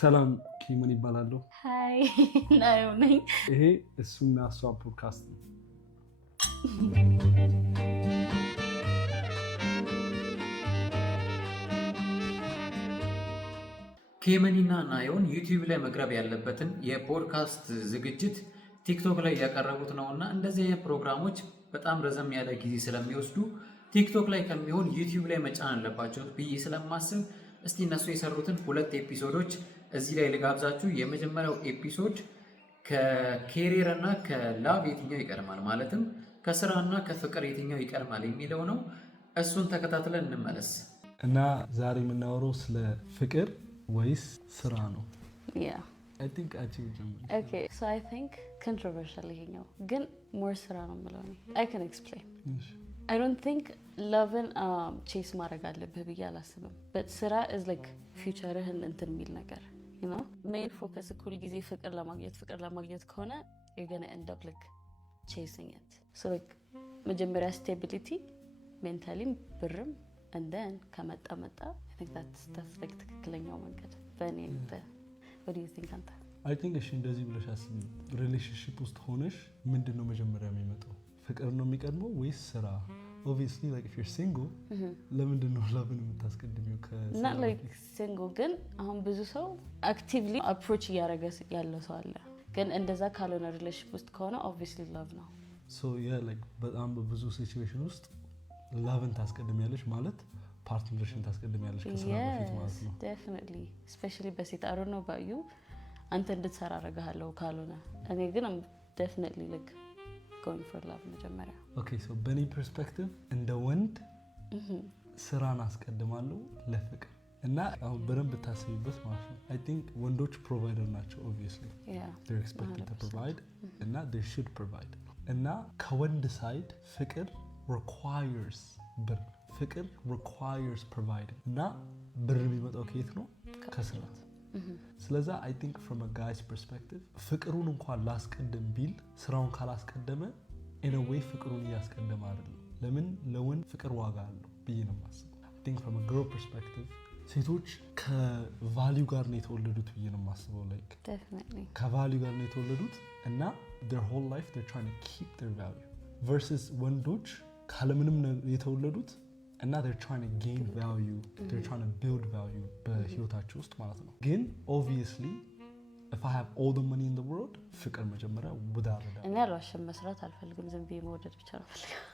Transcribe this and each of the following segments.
ሰላም ኪምን ይባላሉ። ሃይ ናዩ ነኝ። ይሄ እሱና እሷ ፖድካስት ነው። ኬመኒና ናዮን ዩቲዩብ ላይ መቅረብ ያለበትን የፖድካስት ዝግጅት ቲክቶክ ላይ ያቀረቡት ነውና እንደዚህ አይነት ፕሮግራሞች በጣም ረዘም ያለ ጊዜ ስለሚወስዱ ቲክቶክ ላይ ከሚሆን ዩቲዩብ ላይ መጫን አለባቸው ብዬ ስለማስብ እስቲ እነሱ የሰሩትን 2 ኤፒሶዶች እዚህ ላይ ልጋብዛችሁ። የመጀመሪያው ኤፒሶድ ከኬሪየር እና ከላቭ የትኛው ይቀድማል፣ ማለትም ከስራ እና ከፍቅር የትኛው ይቀድማል የሚለው ነው። እሱን ተከታትለን እንመለስ እና ዛሬ የምናወራው ስለ ፍቅር ወይስ ስራ ነው? I think okay, so I think controversial ይሄኛው ግን more ስራ ነው የምለው እኔ። I can explain. I don't think love-ን chase ማድረግ አለብህ ብዬ አላስብም. But ስራ is like future-ህን እንትን የሚል ነገር, you know? main focus እኩል ጊዜ ፍቅር ለማግኘት ከሆነ you're gonna end up like chasing it. So like መጀመሪያ stability, mentally ብርም and then ከመጣ I think that's like ትክክለኛው መንገድ በእኔ What do you think አንተ? I think እሺ እንደዚህ ብለሽ አስቢ። ሪሌሽንሺፕ ውስጥ ሆነሽ ምንድነው መጀመሪያ የሚመጣው? ፍቅር ነው የሚቀድመው ወይስ ስራ? Obviously like if you're single ለምንድነው ላቭን የምታስቀድሚው ከስራ? Not like single ግን አሁን ብዙ ሰው actively approach እያደረገ ያለው ሰው አለ። ግን እንደዛ ካልሆነ ሪሌሽንሺፕ ውስጥ ከሆነ obviously love ነው። So yeah like በጣም በብዙ ሲቹዌሽን ውስጥ ላቭን ታስቀድሚያለሽ ማለት ፓርትነርሽን ታስቀድሚያለሽ ከስራ በፊት ማለት ነው። definitely especially በሴት I don't know about you አንተ እንድትሰራ አደርግሃለሁ ካልሆነ እኔ ግን I'm definitely like going for love መጀመሪያ። Okay so በኔ ፐርስፔክቲቭ እንደ ወንድ ስራን አስቀድማለሁ ለፍቅር እና አሁን በደንብ ታስቢበት ማለት ነው። I think ወንዶች ፕሮቫይደር ናቸው obviously. They're expected 100%. to provide እና they should provide እና ከወንድ ሳይድ ፍቅር requires ብር ፍቅር requires providing እና ብር የሚመጣው ከየት ነው? ከስራ። ስለዚህ I think from a guy's perspective ፍቅሩን እንኳን ላስቀድም ቢል ስራውን ካላስቀደመ in a way ፍቅሩን እያስቀደመ አይደለም። ለምን ለወንድ ፍቅር ዋጋ አለው ብዬ ነው የማስበው። I think from a girl perspective ሴቶች ከቫልዩ ጋር ነው የተወለዱት ብዬ ነው የማስበው። like definitely ከቫልዩ ጋር ነው የተወለዱት እና their whole life they're trying to keep their value versus ወንዶች ካለምንም የተወለዱት and now they're trying to gain value, they're trying to build value በህይወታቸው ውስጥ ማለት ነው። ግን obviously if I have all the money in the world ፍቅር መጀመሪያ without a doubt እኔ አልዋሽም መስራት አልፈልግም ዝም ብዬ መውደድ ብቻ ነው ፈልገው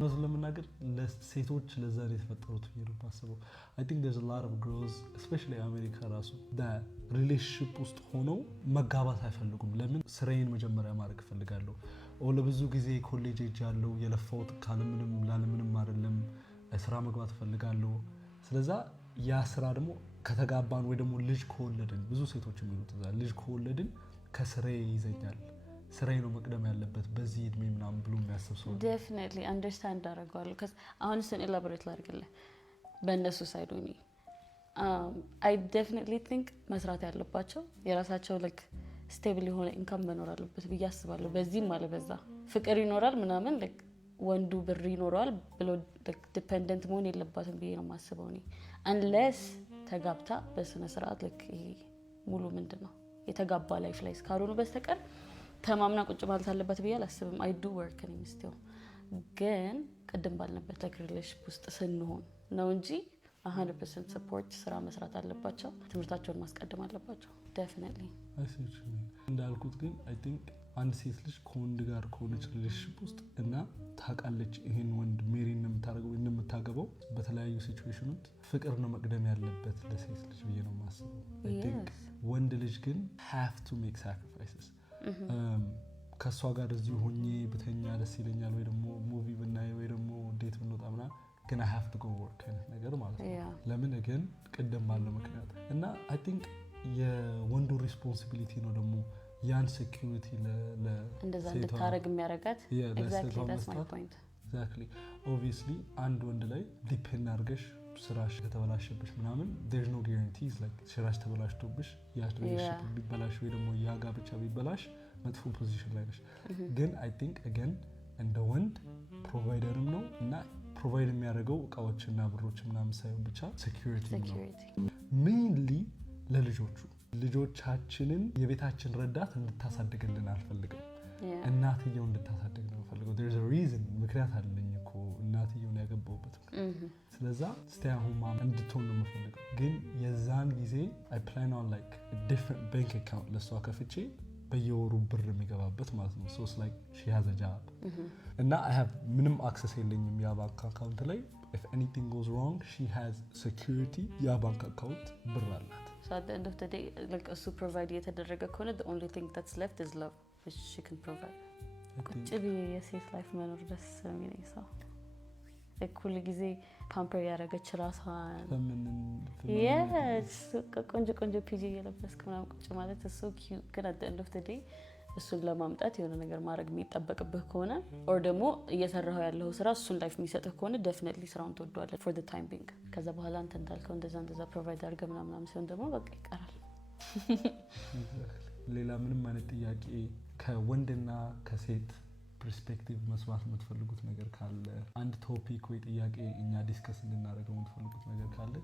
ነው ለምናገር ለሴቶች ለዛ ነው የተፈጠሩት ብዬ ነው የማስበው። I think there's a lot of girls especially አሜሪካ ራሱ that relationship ውስጥ ሆነው መጋባት አይፈልጉም። ለምን ስራዬን መጀመሪያ ማድረግ ፈልጋለሁ ለብዙ ጊዜ ኮሌጅ ሄጃለሁ የለፋውት ካለምንም አይደለም ስራ መግባት ፈልጋለሁ። ስለዚህ ያ ስራ ደግሞ ከተጋባን ወይ ደግሞ ልጅ ከወለድን ብዙ ሴቶች የሚሉት ልጅ ከወለድን ከስራዬ ይዘኛል ስራዬ ነው መቅደም ያለበት በዚህ እድሜ ምናምን ብሎ የሚያስብ ሰው definitely understand አደርጋለሁ። cuz አሁን እሱን elaborate ላድርግልህ በእነሱ ሳይድ ሆኜ I definitely think መስራት ያለባቸው የራሳቸው like stable የሆነ ኢንካም መኖር አለበት ብዬ አስባለሁ። በዚህም ማለት በዛ ፍቅር ይኖራል ምናምን like ወንዱ ብር ይኖራል ብሎ like dependent መሆን የለባትም ብዬ ነው የማስበው እኔ unless ተጋብታ በስነ ስርዓት like ሙሉ ምንድነው የተጋባ ላይፍ ላይ እስካልሆኑ በስተቀር ተማምና ቁጭ ማለት አለበት ብዬ አላስብም። I do work እኔ still ግን ቅድም ባልነበት like relationship ውስጥ ስንሆን ነው እንጂ 100% support ስራ መስራት አለባቸው ትምህርታቸውን ማስቀደም አለባቸው definitely እንዳልኩት ግን I think አንድ ሴት ልጅ ከወንድ ጋር ከሆነች ሪሌሽንሺፕ ውስጥ እና ታውቃለች ይሄን ወንድ ሜሪን ነው የምታደርገው ወይ የምታገባው በተለያዩ ሲቹዌሽኖች ፍቅር ነው መቅደም ያለበት ለሴት ልጅ ብዬ ነው የማስበው። I think ወንድ ልጅ ግን have to make sacrifices ከሷ ጋር እዚሁ ሆኜ ብተኛ ደስ ይለኛል ወይ ደግሞ ሙቪ ብናይ ወይ ደግሞ ዴት ብንወጣ ምናምን ግን I have to go work አይነት ነገር ማለት ነው። ለምን ግን ቅድም ባለው ምክንያት እና I think የወንዱ ሪስፖንሲቢሊቲ ነው ደግሞ ያን ሴኩሪቲ እንደዛ እንድታረግ የሚያረጋት exactly that's my point exactly obviously አንድ ወንድ ላይ ዲፔንድ አድርገሽ ስራሽ ከተበላሸብሽ ምናምን there's no guarantees like ስራሽ ተበላሽቶብሽ ያ ሪሌሽንሺፕ ቢበላሽ ወይ ደግሞ ያ ጋብቻ ቢበላሽ መጥፎ ፖዚሽን ላይ ነሽ። ግን I think again እንደ ወንድ ፕሮቫይደርም ነው እና ፕሮቫይድ የሚያደርገው እቃዎችና ብሮች ምናምን ሳይሆን ብቻ ሴኩሪቲ ነው። mainly ለልጆቹ ልጆቻችንን የቤታችን ረዳት እንድታሳድግልን አልፈልግም። እናትየው እንድታሳድግ ነው ፈልገው። there's a reason ምክንያት አለኝ እኮ እናትየውን ያገባውበት። ስለዛ stay at home mom እንድትሆን ነው የምፈልገው። ግን የዛን ጊዜ I plan on like a different bank account ለሷ ከፍቼ በየወሩ ብር የሚገባበት ማለት ነው። so it's like she has a job እና I have ምንም access የለኝም ያ ባንክ አካውንት ላይ። if anything goes wrong she has security ያ ባንክ አካውንት ብር አላት። so at the end of the day like እሱ provide የተደረገ ከሆነ the only thing that's left is love which she can provide. ቁጭ ብዬ የሴት ላይፍ መኖር ደስ የሚለኝ ሰው ሁል ጊዜ ፓምፐር ያደረገች ራሷን ቆንጆ ቆንጆ ፒጂ እየለበስክ ምናምን ቁጭ ማለት እሱ ኪዩት። ግን at the end of the day እሱን ለማምጣት የሆነ ነገር ማድረግ የሚጠበቅብህ ከሆነ or ደግሞ እየሰራኸው ያለው ስራ እሱን ላይፍ የሚሰጥህ ከሆነ definitely ስራውን ትወደዋለህ for the time being። ከዛ በኋላ አንተ እንዳልከው እንደዛ ፕሮቫይድ አድርገህ ምናምን ሲሆን ደግሞ በቃ ይቀራል። ሌላ ምንም አይነት ጥያቄ ከወንድና ከሴት ፐርስፔክቲቭ መስማት የምትፈልጉት ነገር ካለ አንድ ቶፒክ ወይ ጥያቄ እኛ ዲስከስ እንድናደርገው የምትፈልጉት ነገር ካለ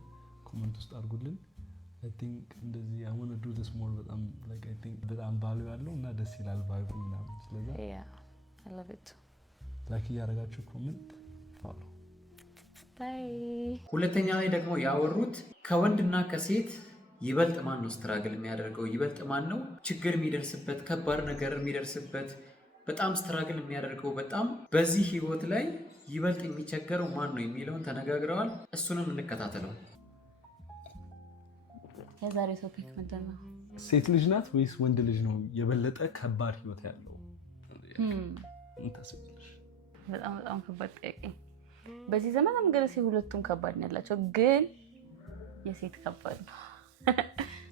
ኮሜንት ውስጥ አድርጉልን። I think እንደዚህ I want to do this more በጣም like I think በጣም ቫልዩ ያለው እና ደስ ይላል ቫይቡ ምናምን። ስለዛ I love it ላይክ እያደረጋችሁ ኮሜንት ፎሎ ባይ። ሁለተኛ ላይ ደግሞ ያወሩት ከወንድና ከሴት ይበልጥ ማን ነው ስትራግል የሚያደርገው? ይበልጥ ማን ነው ችግር የሚደርስበት ከባድ ነገር የሚደርስበት በጣም ስትራግል የሚያደርገው በጣም በዚህ ህይወት ላይ ይበልጥ የሚቸገረው ማን ነው የሚለውን ተነጋግረዋል። እሱንም እንከታተለው። የዛሬ ቶፒክ ምንድን ነው? ሴት ልጅ ናት ወይስ ወንድ ልጅ ነው የበለጠ ከባድ ህይወት ያለው? በጣም በጣም ከባድ ጥያቄ። በዚህ ዘመን እንግዲህ ሁለቱም ከባድ ነው ያላቸው፣ ግን የሴት ከባድ ነው።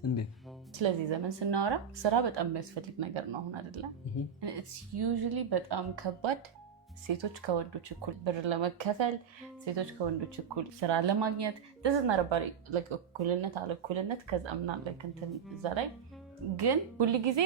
እንዴት? ስለዚህ ዘመን ስናወራ ስራ በጣም የሚያስፈልግ ነገር ነው አሁን አይደለ? it's usually በጣም ከባድ ሴቶች ከወንዶች እኩል ብር ለመከፈል፣ ሴቶች ከወንዶች እኩል ስራ ለማግኘት ተዝናረባሪ ለእኩልነት አለእኩልነት ከዛ ምናምን ለከንተን እዛ ላይ ግን ሁሉ ጊዜ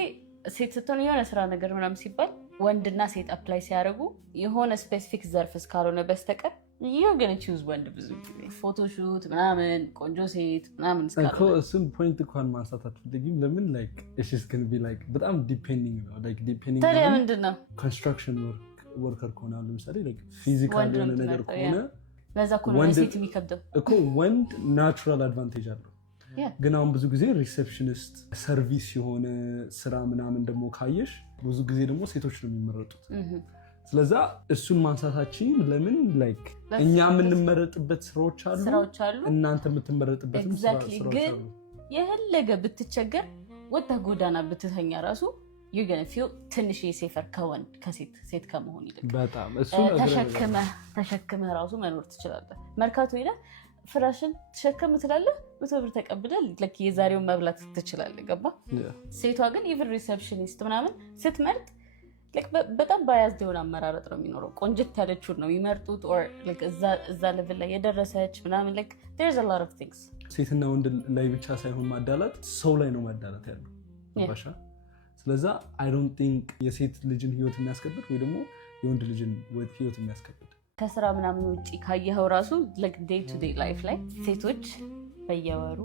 ሴት ስትሆን የሆነ ስራ ነገር ምናምን ሲባል ወንድና ሴት አፕላይ ሲያደርጉ የሆነ ስፔሲፊክ ዘርፍ እስካልሆነ በስተቀር you're going to choose ወንድ ብዙ ጊዜ ፎቶሹት ምናምን ቆንጆ ሴት ምናምን እስካልሆነ እሱን ፖይንት እንኳን ማንሳት አትፈልጊም? ለምን like it's just going to be like በጣም depending ነው like depending ታዲያ ምንድን ነው construction worker ከሆነ ለምሳሌ like physical የሆነ ነገር ከሆነ ለዛ እኮ ነው ሴት የሚከብደው እኮ ወንድ ናቹራል አድቫንቴጅ አለው። ግን አሁን ብዙ ጊዜ ሪሴፕሽኒስት ሰርቪስ የሆነ ስራ ምናምን ደግሞ ካየሽ ብዙ ጊዜ ደግሞ ሴቶች ነው የሚመረጡት። ስለዛ እሱን ማንሳታችን ለምን ላይክ እኛ የምንመረጥበት ስራዎች አሉ እናንተ የምትመረጥበትም ስራዎች አሉ። ግን የህለገ ብትቸገር ወጣ ጎዳና ብትተኛ ራሱ you're going to feel ትንሽ ሴፈር ከወንድ ከሴት ከመሆን ይልቅ በጣም እሱ ተሸክመህ ራሱ መኖር ትችላለህ። መርካቶ ሄደህ ፍራሽን ተሸከም ትላለህ፣ 100 ብር ተቀብለህ ለክ የዛሬውን መብላት ትችላለህ። ገባ? ሴቷ ግን ኢቭን ሪሴፕሽኒስት ምናምን ስትመርጥ በጣም ባያዝድ የሆነ አመራረጥ ነው የሚኖረው። ቆንጅት ያለችውን ነው የሚመርጡት or like እዛ ሌቭል ላይ የደረሰች ምናምን like there's a lot of things። ሴትና ወንድ ላይ ብቻ ሳይሆን ማዳላት ሰው ላይ ነው ማዳላት ያለው ባሻ። ስለዛ I don't think የሴት ልጅን ህይወት የሚያስከብድ ወይ ደግሞ የወንድ ልጅን ህይወት የሚያስከብድ ከስራ ምናምን ውጪ ካየኸው ራሱ like day to day life ላይ ሴቶች በየወሩ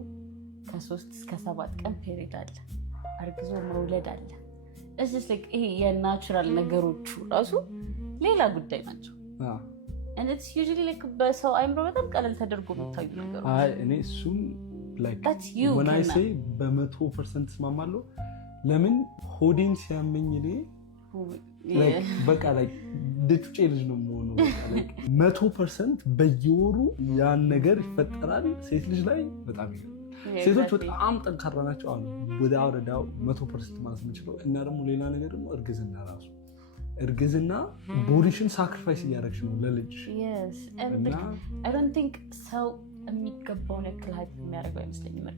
ከ3 እስከ 7 ቀን ፔሪድ አለ፣ አርግዞ መውለድ አለ። it's just like ይሄ የናቹራል ነገሮቹ ራሱ ሌላ ጉዳይ ናቸው። and it's usually like በሰው አይምሮ በጣም ቀለል ተደርጎ የሚታዩ ነገሮች። እኔ እሱም like when I say በ100% እስማማለሁ። ለምን ሆዴን ሲያመኝ እኔ በቃ ድጩጬ ልጅ ነው የምሆነው። 100% በየወሩ ያን ነገር ይፈጠራል ሴት ልጅ ላይ በጣም ሴቶች በጣም ጠንካራ ናቸው አሉ ወዳው 100% ማለት የምችለው። እና ደግሞ ሌላ ነገር ደግሞ እርግዝና ቦዲሽን ሳክሪፋይስ እያደረግሽ ነው ለልጅ። እና I don't think ሰው የሚገባውን ያክል ሀይፕ የሚያደርገው አይመስለኝም።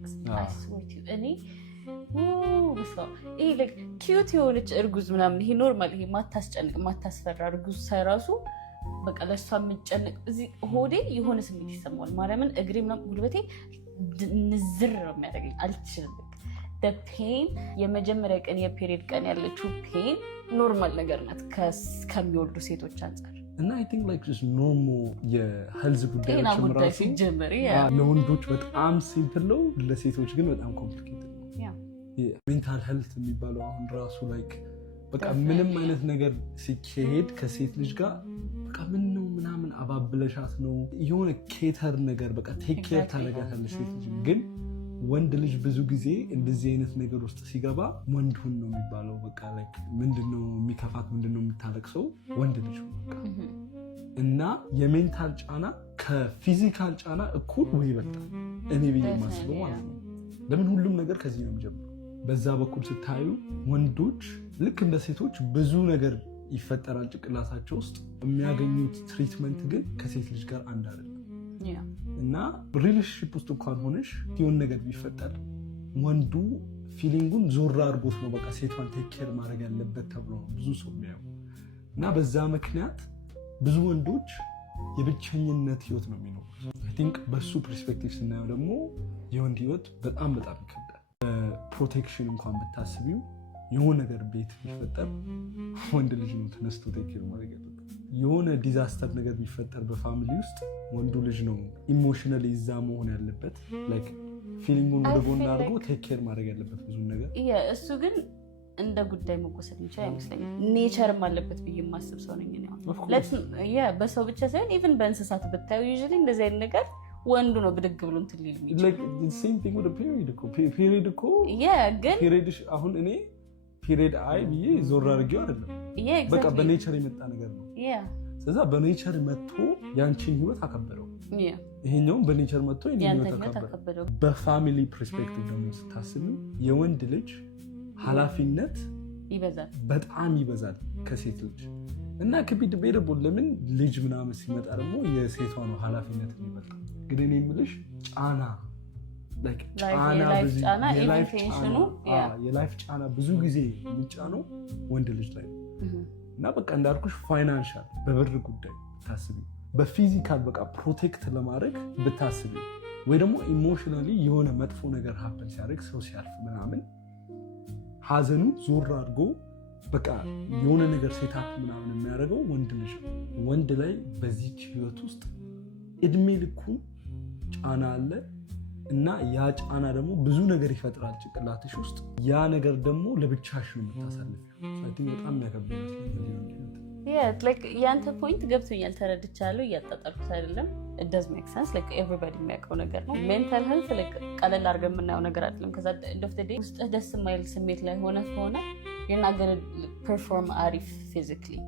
እኔ ይሄ ኪዩት የሆነች እርጉዝ ምናምን ይሄ ኖርማል ይሄ ማታስጨንቅ ማታስፈራ እርጉዝ ሳይራሱ በቃ ለእሷ የምጨነቅ እዚህ ሆዴ የሆነ ስሜት ይሰማዋል። ማርያምን እግሬ ምናምን ጉልበቴ ንዝር ነው የሚያደርገኝ። አልችልም። ፔን የመጀመሪያ ቀን የፔሪድ ቀን ያለችው ፔን ኖርማል ነገር ናት ከሚወልዱ ሴቶች አንጻር። እና አይ ቲንክ ላይክ ጀስት ኖርማል የሄልዝ ጉዳዮችም ራሱ ሲጀመር ለወንዶች በጣም ሲምፕል ነው፣ ለሴቶች ግን በጣም ኮምፕሊኬትድ ነው። ሜንታል ሄልት የሚባለው አሁን ራሱ ላይክ በቃ ምንም አይነት ነገር ሲካሄድ ከሴት ልጅ ጋር በቃ ምን ነው ምናምን አባብለሻት ነው የሆነ ኬተር ነገር በቃ ቴክ ኬር ታደርጋታለች ሴት ልጅ። ግን ወንድ ልጅ ብዙ ጊዜ እንደዚህ አይነት ነገር ውስጥ ሲገባ ወንድ ሁን ነው የሚባለው። በቃ ላይክ ምንድነው የሚከፋት ምንድነው የምታለቅሰው ወንድ ልጅ ነው በቃ። እና የሜንታል ጫና ከፊዚካል ጫና እኩል ወይ ይበልጣል እኔ ብዬ የማስበው ማለት ነው። ለምን ሁሉም ነገር ከዚህ ነው የሚጀምረው። በዛ በኩል ስታዩ ወንዶች ልክ እንደ ሴቶች ብዙ ነገር ይፈጠራል ጭንቅላታቸው ውስጥ፣ የሚያገኙት ትሪትመንት ግን ከሴት ልጅ ጋር አንድ አይደለም። እና ሪሌሽንሺፕ ውስጥ እንኳን ሆነሽ የሆነ ነገር ቢፈጠር ወንዱ ፊሊንጉን ዞር አድርጎት ነው በቃ ሴቷን ቴክ ኬር ማድረግ ያለበት ተብሎ ነው ብዙ ሰው የሚያየው። እና በዛ ምክንያት ብዙ ወንዶች የብቸኝነት ህይወት ነው የሚኖሩት። አይ ቲንክ በሱ ፐርስፔክቲቭ ስናየው ደግሞ የወንድ ህይወት በጣም ይከብዳል። ፕሮቴክሽን እንኳን ብታስቢው የሆነ ነገር ቤት ቢፈጠር ወንድ ልጅ ነው ተነስቶ ቴክ ኬር ማድረግ ያለበት። የሆነ ዲዛስተር ነገር ቢፈጠር በፋሚሊ ውስጥ ወንዱ ልጅ ነው ኢሞሽናሊ እዛ መሆን ያለበት፣ ላይክ ፊሊንጉን ወደ ጎን አድርጎ ቴክ ኬር ማድረግ ያለበት ብዙ ነገር። እሱ ግን እንደ ጉዳይ መወሰድ የሚችል አይመስለኝም። ኔቸርም አለበት ብዬ የማስብ ሰው ነኝ። በሰው ብቻ ሳይሆን ኢቭን በእንስሳት ብታዩ ዩዥዋሊ እንደዚህ አይነት ነገር ወንዱ ነው ብድግ ብሎ እንትን ሊል የሚችል። አሁን እኔ ፒሪየድ አይ ብዬ ዞር አድርጌው አይደለም፣ በቃ በኔቸር የመጣ ነገር ነው። ስለዛ በኔቸር መጥቶ ያንቺን ህይወት አከበረው፣ ይሄኛውም በኔቸር መጥቶ የኔን ህይወት አከበረው። በፋሚሊ ፐርስፔክቲቭ ደግሞ ስታስብ የወንድ ልጅ ኃላፊነት በጣም ይበዛል ከሴት ልጅ እና ከቢድ ቤደቦ ለምን ልጅ ምናምን ሲመጣ ደግሞ የሴቷ ነው ኃላፊነት የሚበልጠው። ግን እኔ የምልሽ የላይፍ ጫና ብዙ ጊዜ የሚጫነው ወንድ ልጅ ላይ ነው። እና በቃ እንዳልኩሽ ፋይናንሻል በብር ጉዳይ ብታስቢ፣ በፊዚካል በቃ ፕሮቴክት ለማድረግ ብታስቢ፣ ወይ ደግሞ ኢሞሽናሊ የሆነ መጥፎ ነገር ሀፕን ሲያደርግ ሰው ሲያልፍ ምናምን ሀዘኑ ዞር አድርጎ በቃ የሆነ ነገር ሴታፕ ምናምን የሚያደርገው ወንድ ልጅ ነው። ወንድ ላይ በዚች ህይወት ውስጥ እድሜ ልኩን ጫና አለ እና ያ ጫና ደግሞ ብዙ ነገር ይፈጥራል ጭንቅላትሽ ውስጥ። ያ ነገር ደግሞ ለብቻሽ ነው የምታሳልፊው። በጣም የሚያከብድ ይመስለኛል። ያንተ ፖይንት ገብቶኛል፣ ተረድቻለሁ፣ እያጣጣልኩት አይደለም። does make sense everybody የሚያውቀው ነገር ነው። ሜንታል ሄልት ቀለል አድርገን የምናየው ነገር አይደለም። ከዛ end of the day ውስጥህ ደስ የማይል ስሜት ላይ ሆነ ከሆነ you're not going to perform አሪፍ physically,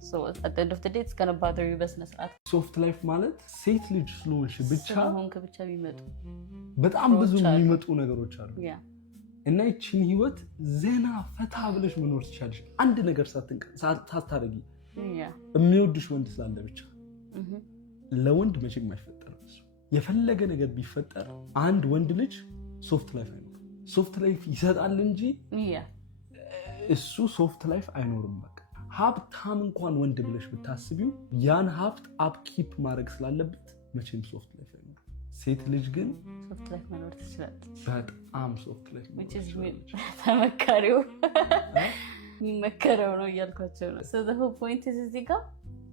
so at the end of the day it's going to bother you በስነ ስርዓት። ሶፍት ላይፍ ማለት ሴት ልጅ ስለሆንሽ ብቻ ቢመጡ በጣም ብዙ የሚመጡ ነገሮች አሉ እና ይህችን ህይወት ዘና ፈታ ብለሽ መኖር ትችላለሽ፣ አንድ ነገር ሳታደርጊ የሚወድሽ ወንድ ስላለ ብቻ። ለወንድ መቼም አይፈጠርም እሱ። የፈለገ ነገር ቢፈጠር አንድ ወንድ ልጅ ሶፍት ላይፍ አይኖርም። ሶፍት ላይፍ ይሰጣል እንጂ እሱ ሶፍት ላይፍ አይኖርም። በቃ ሀብታም እንኳን ወንድ ብለሽ ብታስቢው ያን ሀብት አፕኪፕ ማድረግ ስላለበት መቼም ሶፍት ላይፍ አይኖርም። ሴት ልጅ ግን ሶፍት ላይፍ መኖር ትችላለች። በጣም ሶፍት ላይፍ ተመካሪው የሚመከረው ነው እያልኳቸው ነው። so the whole point is እዚህ ጋር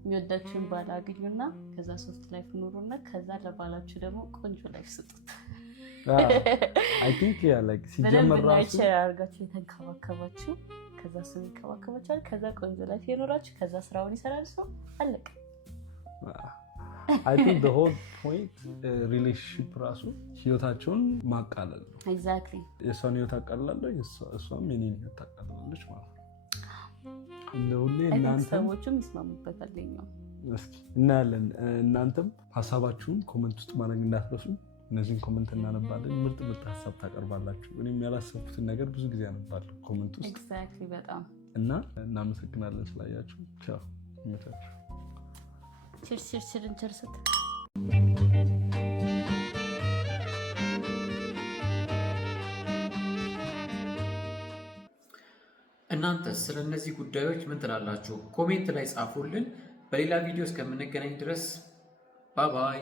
የሚወዳችሁን ባል አግኙና ከዛ ሶፍት ላይፍ ኑሩና ከዛ ለባላችሁ ደግሞ ቆንጆ ላይፍ ስጡት። I think ሲጀመር ራሱ አድርጋችሁ የተንከባከባችሁ ከዛ እሱ ይንከባከባችኋል፣ ከዛ ቆንጆ ላይፍ የኖራችሁ ከዛ ስራውን ይሰራል፣ ሰው አለቀ። I think the whole point relationship ራሱ ህይወታቸውን ማቃለል ነው። exactly የሷን ህይወት አቃላለሁ፣ እሷም የኔን ህይወት ታቃላለች ማለት ነው። እንደሁሌ እናንተ ሰዎችም ይስማሙበታል። እስኪ እናያለን። እናንተም ሀሳባችሁን ኮሜንት ውስጥ ማድረግ እንዳትረሱ። እነዚህን ኮሜንት እናነባለን። ምርጥ ሀሳብ ታቀርባላችሁ። እኔም ያላሰብኩትን ነገር ብዙ ጊዜ አነባለሁ ኮሜንት ውስጥ። exactly በጣም እና እናመሰግናለን ስላያችሁ። ቻው ይመቻችሁ። ችርችርችርችርሰት እናንተ ስለ እነዚህ ጉዳዮች ምን ትላላችሁ? ኮሜንት ላይ ጻፉልን። በሌላ ቪዲዮ እስከምንገናኝ ድረስ ባይ ባይ።